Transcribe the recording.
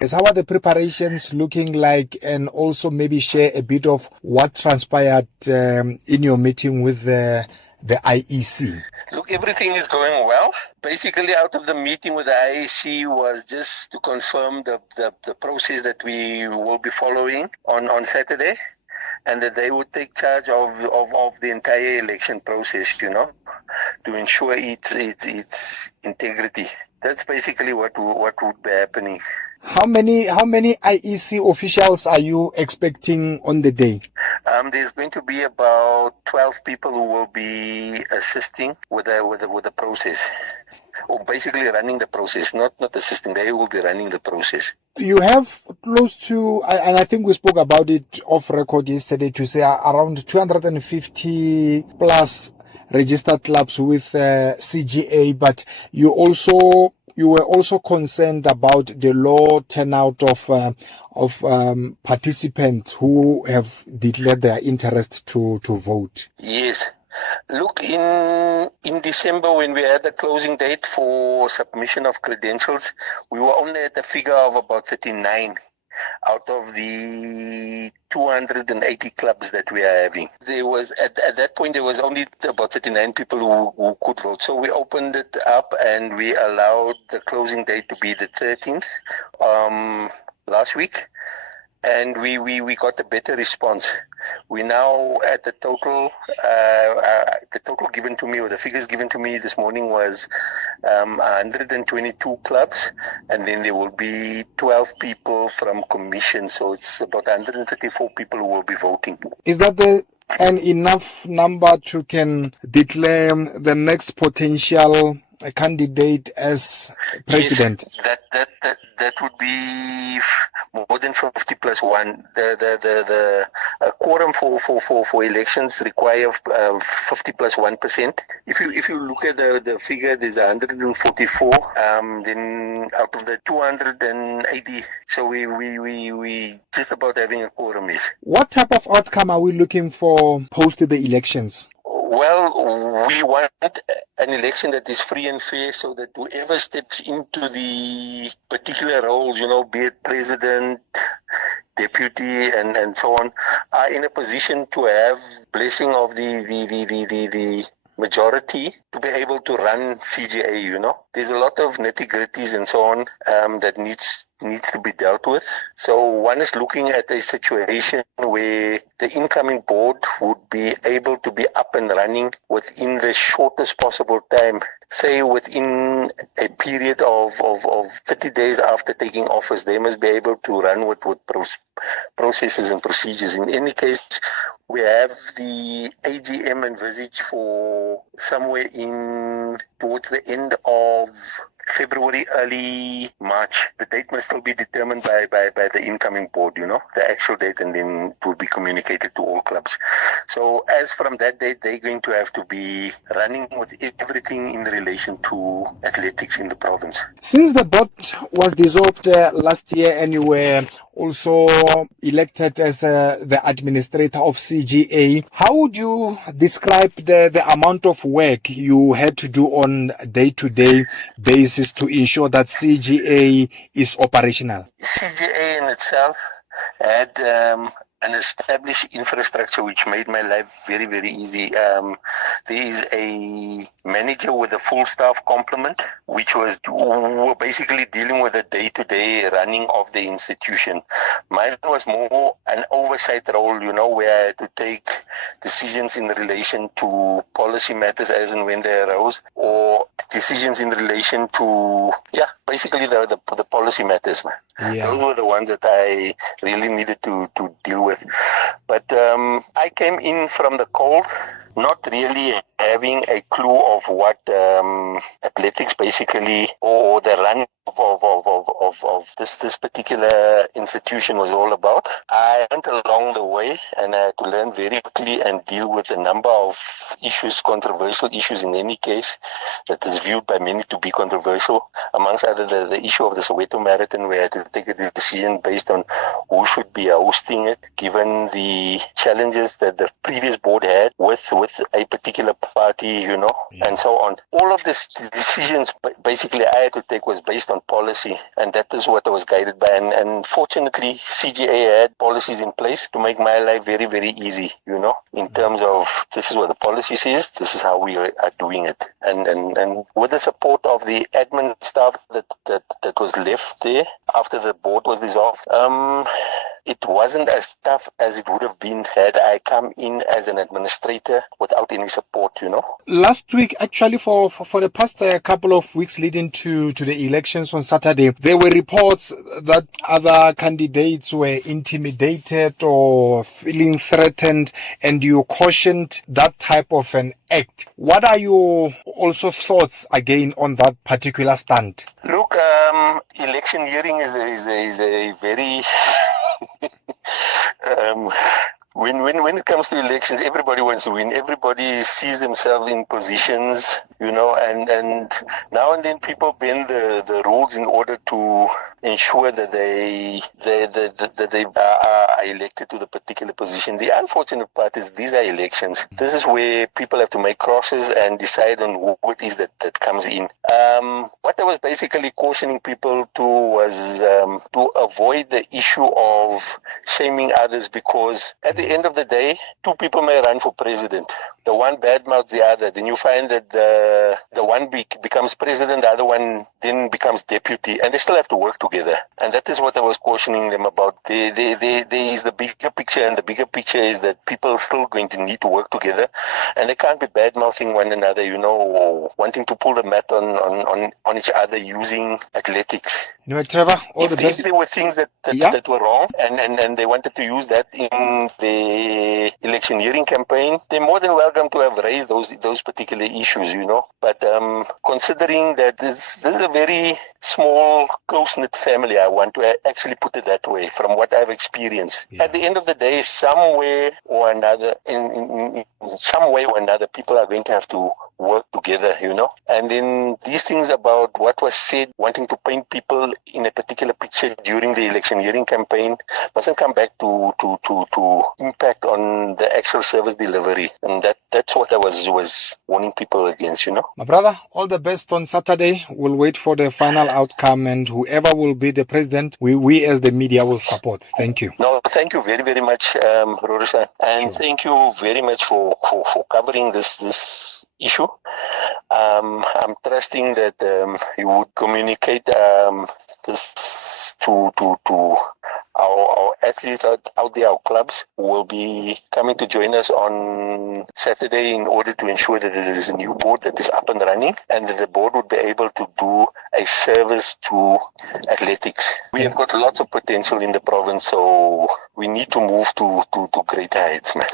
Yes, how are the preparations looking like, and also maybe share a bit of what transpired in your meeting with the IEC? Look, everything is going well. Basically, out of the meeting with the IEC was just to confirm the process that we will be following on Saturday, and that they would take charge of the entire election process, to ensure its integrity. That's basically what would be happening. How many IEC officials are you expecting on the day? There's going to be about 12 people who will be assisting with the process, or basically running the process, not assisting. They will be running the process. You have close to, and I think we spoke about it off record yesterday, to say around 250 plus registered clubs with CGA, but you were also concerned about the low turnout of participants who have declared their interest to vote. Yes. Look, in December, when we had the closing date for submission of credentials, we were only at a figure of about 39 out of the 280 clubs that we are having. There was at that point there was only about 39 people who could vote. So we opened it up and we allowed the closing date to be the 13th last week, and we got a better response. We now at the total given to me, or the figures given to me this morning, was 122 clubs, and then there will be 12 people from commission, so it's about 134 people who will be voting. Is that an enough number to can declare the next potential candidate as president? Yes, that would be more than 50 plus one. The quorum for elections require 50 plus 1%. If you look at the figure, there's 144. Then out of the 280, so we just about having a quorum. Yes. What type of outcome are we looking for post the elections? Well, we want an election that is free and fair, so that whoever steps into the particular roles, be it president, deputy, and so on, are in a position to have blessing of the majority to be able to run CGA. There's a lot of nitty-gritties and so on that needs to be dealt with. So one is looking at a situation where the incoming board would be able to be up and running within the shortest possible time, say within a period of 30 days after taking office. They must be able to run with processes and procedures. In any case, we have the AGM envisaged for somewhere towards the end of February, early March. The date must still be determined by the incoming board, the actual date, and then it will be communicated to all clubs. So as from that date, they're going to have to be running with everything in relation to athletics in the province. Since the board was dissolved last year and you were also elected as the administrator of CGA, how would you describe the amount of work you had to do on a day-to-day basis to ensure that CGA is operational? CGA in itself had an established infrastructure which made my life very, very easy. There is a manager with a full staff complement, which were basically dealing with the day-to-day running of the institution. Mine was more an oversight role, where I had to take decisions in relation to policy matters as and when they arose, or decisions in relation to, basically the policy matters. Yeah. Those were the ones that I really needed to deal with. But I came in from the cold, not really having a clue of what athletics basically, or the run of this particular institution was all about. I went along the way, and I had to learn very quickly and deal with a number of issues, controversial issues in any case, that is viewed by many to be controversial. Amongst other, the issue of the Soweto Marathon, where I had to take a decision based on who should be hosting it, given the challenges that the previous board had with a particular party, and so on. All of these decisions basically I had to take was based on policy, and that is what I was guided by. And fortunately, CGA had policies in place to make my life very, very easy, in terms of this is what the policy says, this is how we are doing it. And with the support of the admin staff that was left there after the board was dissolved, it wasn't as tough as it would have been had I come in as an administrator without any support, Last week, actually, for the past couple of weeks leading to the elections on Saturday, there were reports that other candidates were intimidated or feeling threatened, and you cautioned that type of an act. What are your also thoughts again on that particular stand? Look, electioneering is a very when it comes to elections, everybody wants to win. Everybody sees themselves in positions, and now and then people bend the rules in order to ensure that they are elected to the particular position. The unfortunate part is these are elections. This is where people have to make crosses and decide on who it is that comes in. What I was basically cautioning people to was to avoid the issue of shaming others, because at the end of the day, two people may run for president. The one badmouths the other. Then you find that the one becomes president, the other one then becomes deputy, and they still have to work together. And that is what I was cautioning them about. There is the bigger picture, and the bigger picture is that people are still going to need to work together, and they can't be badmouthing one another, or wanting to pull the mat on each other using athletics. Trevor, all the best. If there were things that were wrong, and they wanted to use that in the electioneering campaign, they're more than welcome to have raised those particular issues, But considering that this is a very small, close-knit family, I want to actually put it that way, from what I've experienced. Yeah. At the end of the day, some way or another, in some way or another, people are going to have to work together, And then these things about what was said, wanting to paint people in a particular picture during the electioneering campaign, mustn't come back to impact on the actual service delivery. And that's what I was warning people against, My brother, all the best on Saturday. We'll wait for the final outcome, and whoever will be the president, we as the media will support. Thank you. No, thank you very, very much, Rorisang. And Thank you very much for covering this issue. I'm trusting that you would communicate this to our athletes out there, our clubs, who will be coming to join us on Saturday in order to ensure that there is a new board that is up and running, and that the board would be able to do a service to athletics. We have got lots of potential in the province, so we need to move to greater heights, man.